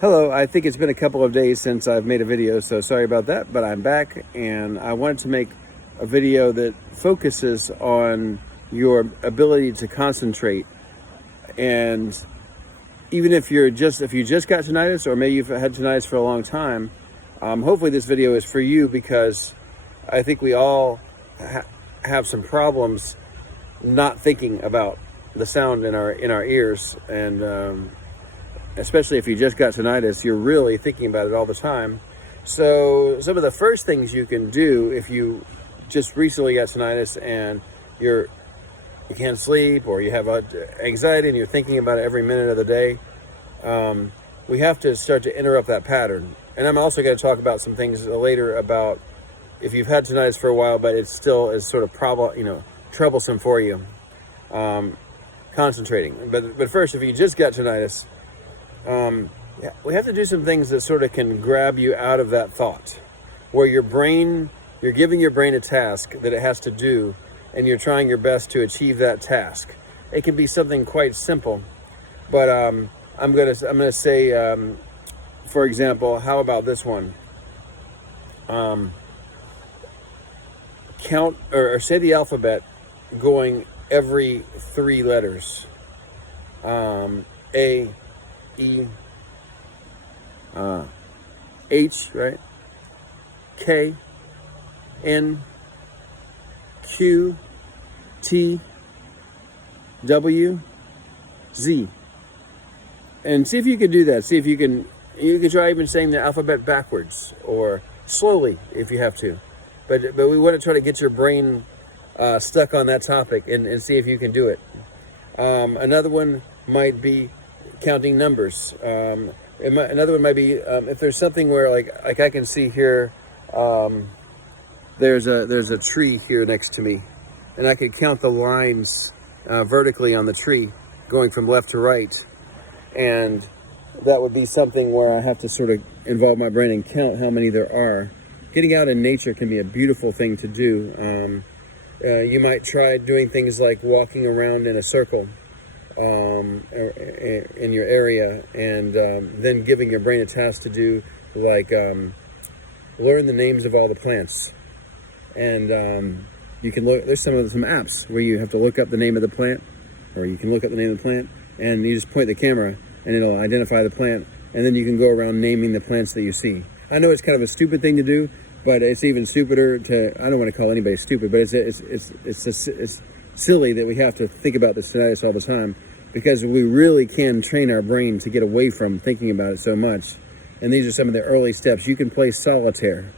Hello, I think it's been a couple of days since I've made a video, so sorry about that, but I'm back and I wanted to make a video that focuses on your ability to concentrate. And even if you just got tinnitus, or maybe you've had tinnitus for a long time, hopefully this video is for you, because I think we all have some problems not thinking about the sound in our ears, and especially if you just got tinnitus, you're really thinking about it all the time. So some of the first things you can do if you just recently got tinnitus and you can't sleep, or you have anxiety and you're thinking about it every minute of the day, we have to start to interrupt that pattern. And I'm also going to talk about some things later about if you've had tinnitus for a while, but it still is sort of troublesome for you, concentrating. But first, if you just got tinnitus, we have to do some things that sort of can grab you out of that thought, where you're giving your brain a task that it has to do, and you're trying your best to achieve that task. It can be something quite simple, but I'm gonna say, for example, how about this one? Count or say the alphabet going every 3 letters. A, E, H, right? K, N, Q, T, W, Z. And see if you can do that. See if you can try even saying the alphabet backwards, or slowly if you have to. But we want to try to get your brain stuck on that topic and see if you can do it. Another one might be counting numbers. Another one might be if there's something where like I can see here, there's a tree here next to me, and I could count the lines vertically on the tree going from left to right, and that would be something where I have to sort of involve my brain and count how many there are. Getting out in nature can be a beautiful thing to do. You might try doing things like walking around in a circle in your area, and then giving your brain a task to do, like learn the names of all the plants. And you can look, there's some apps where you have to look up the name of the plant, or you can look up the name of the plant and you just point the camera and it'll identify the plant, and then you can go around naming the plants that you see. I know it's kind of a stupid thing to do, but it's even stupider to, I don't want to call anybody stupid, but it's silly that we have to think about this tinnitus all the time, because we really can train our brain to get away from thinking about it so much. And these are some of the early steps. You can play solitaire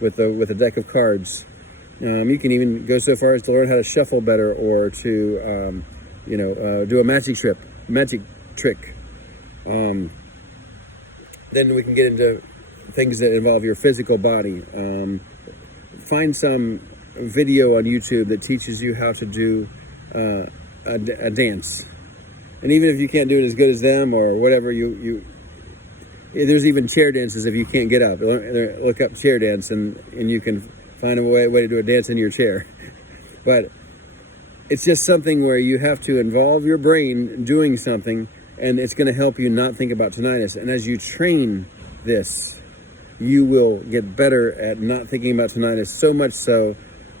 with a deck of cards. You can even go so far as to learn how to shuffle better, or to do a magic trick. Then we can get into things that involve your physical body. Find some video on YouTube that teaches you how to do a dance. And even if you can't do it as good as them or whatever, there's even chair dances if you can't get up. Look up chair dance, and you can find a way to do a dance in your chair. But it's just something where you have to involve your brain doing something, and it's going to help you not think about tinnitus. And as you train this, you will get better at not thinking about tinnitus, so much so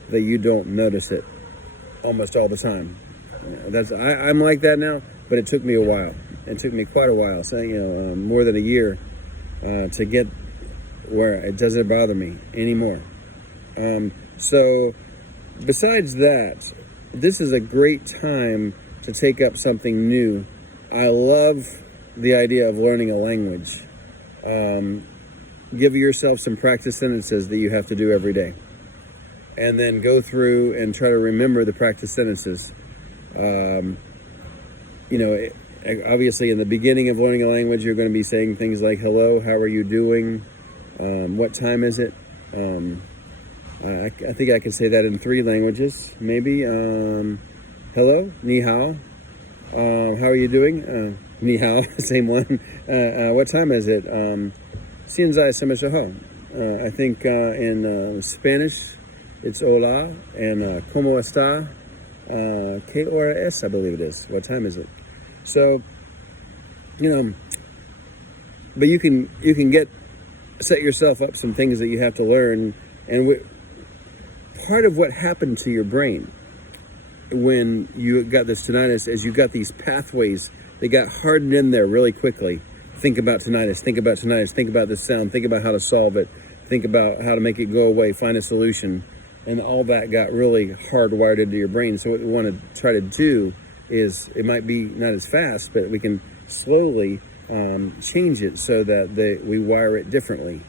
that you don't notice it almost all the time. I'm like that now, but it took me a while. It took me quite a while, so more than a year, to get where it doesn't bother me anymore. So besides that, this is a great time to take up something new. I love the idea of learning a language. Give yourself some practice sentences that you have to do every day, and then go through and try to remember the practice sentences. Obviously in the beginning of learning a language, you're going to be saying things like, hello, how are you doing? What time is it? I think I can say that in 3 languages, maybe. Hello, ni hao. How are you doing? Ni hao, same one. What time is it? 现在什么时候? I think in Spanish, it's hola, and como está? ¿Qué hora es? I believe it is. What time is it? So, but you can set yourself up some things that you have to learn. And part of what happened to your brain when you got this tinnitus is you got these pathways that got hardened in there really quickly. Think about tinnitus, think about tinnitus, think about the sound, think about how to solve it, think about how to make it go away, find a solution. And all that got really hardwired into your brain. So what we want to try to do is, it might be not as fast, but we can slowly change it so that we wire it differently.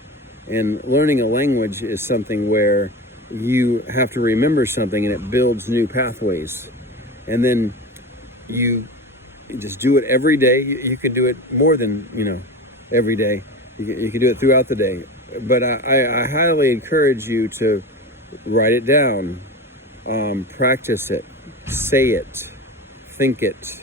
And learning a language is something where you have to remember something and it builds new pathways. And then you just do it every day. You can do it more than, every day. You can do it throughout the day. But I highly encourage you to write it down, practice it, say it, think it.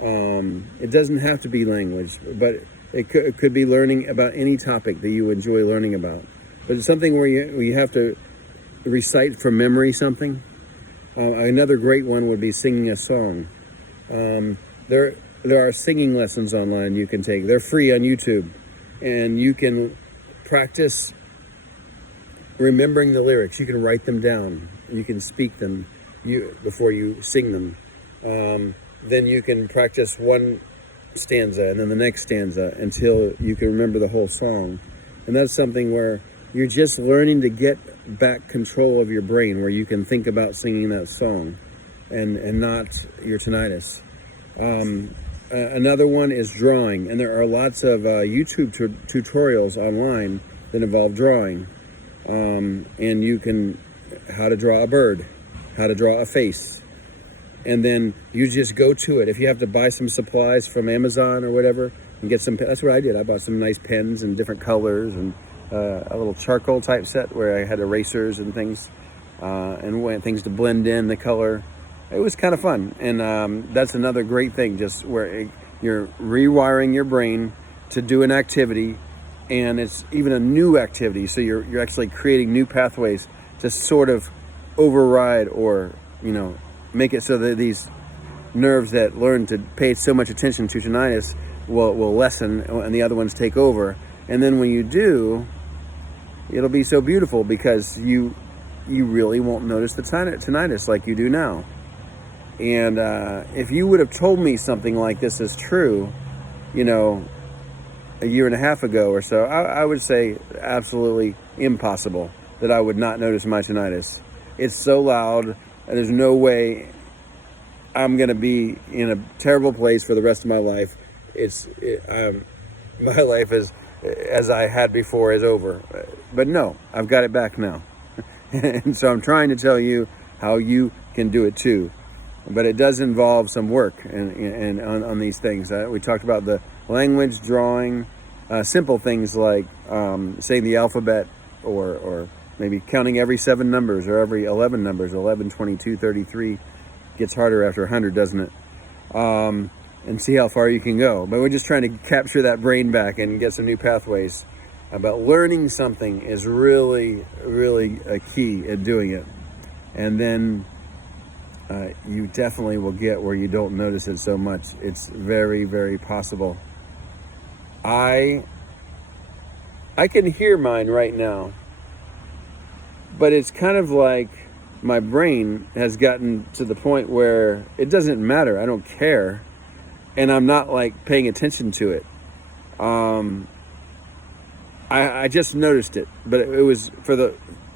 It doesn't have to be language, but it could be learning about any topic that you enjoy learning about. But it's something where you have to recite from memory something. Another great one would be singing a song. There are singing lessons online you can take. They're free on YouTube, and you can practice remembering the lyrics. You can write them down. You can speak them before you sing them. Then you can practice one stanza and then the next stanza until you can remember the whole song. And that's something where you're just learning to get back control of your brain, where you can think about singing that song and not your tinnitus. Another one is drawing, and there are lots of YouTube tutorials online that involve drawing. And you can, how to draw a bird, how to draw a face. And then you just go to it. If you have to buy some supplies from Amazon or whatever, and get some, that's what I did. I bought some nice pens and different colors and a little charcoal type set where I had erasers and things, and things to blend in the color. It was kind of fun. And that's another great thing, just where you're rewiring your brain to do an activity, and it's even a new activity. So you're actually creating new pathways to sort of override or, make it so that these nerves that learn to pay so much attention to tinnitus will lessen and the other ones take over. And then when you do, it'll be so beautiful because you really won't notice the tinnitus like you do now. And if you would have told me something like this is true, a year and a half ago or so, I would say absolutely impossible that I would not notice my tinnitus. It's so loud, and there's no way I'm going to be in a terrible place for the rest of my life. My life is, as I had before, is over. But no, I've got it back now. And so I'm trying to tell you how you can do it too. But it does involve some work and on these things. We talked about the language, drawing, simple things like saying the alphabet or maybe counting every 7 numbers or every 11 numbers, 11, 22, 33. Gets harder after 100, doesn't it? And see how far you can go. But we're just trying to capture that brain back and get some new pathways. But learning something is really, really a key at doing it. And then you definitely will get where you don't notice it so much. It's very, very possible. I can hear mine right now, but it's kind of like my brain has gotten to the point where it doesn't matter. I don't care. And I'm not like paying attention to it. I just noticed it, but it was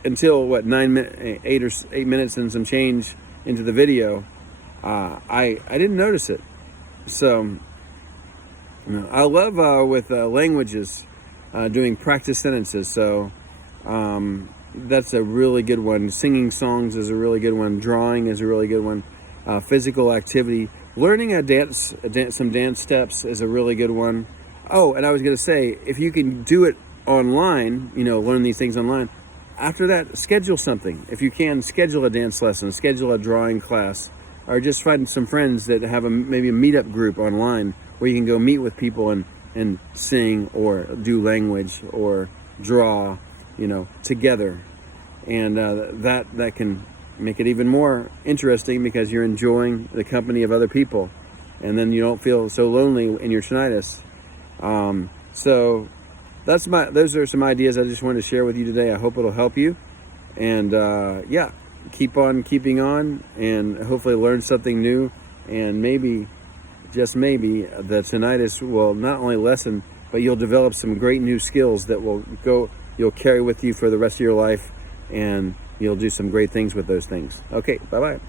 until 8 minutes and some change into the video. I didn't notice it. So I love with languages doing practice sentences. So that's a really good one. Singing songs is a really good one. Drawing is a really good one. Physical activity. Learning some dance steps is a really good one. Oh, and I was going to say, if you can do it online, learn these things online, after that, schedule something. If you can, schedule a dance lesson, schedule a drawing class, or just find some friends that have maybe a meetup group online where you can go meet with people and sing or do language or draw, together. And that can make it even more interesting because you're enjoying the company of other people. And then you don't feel so lonely in your tinnitus. So those are some ideas I just wanted to share with you today. I hope it'll help you. And yeah, keep on keeping on, and hopefully learn something new. And maybe, just maybe, the tinnitus will not only lessen, but you'll develop some great new skills that you'll carry with you for the rest of your life, and you'll do some great things with those things. Okay, bye-bye.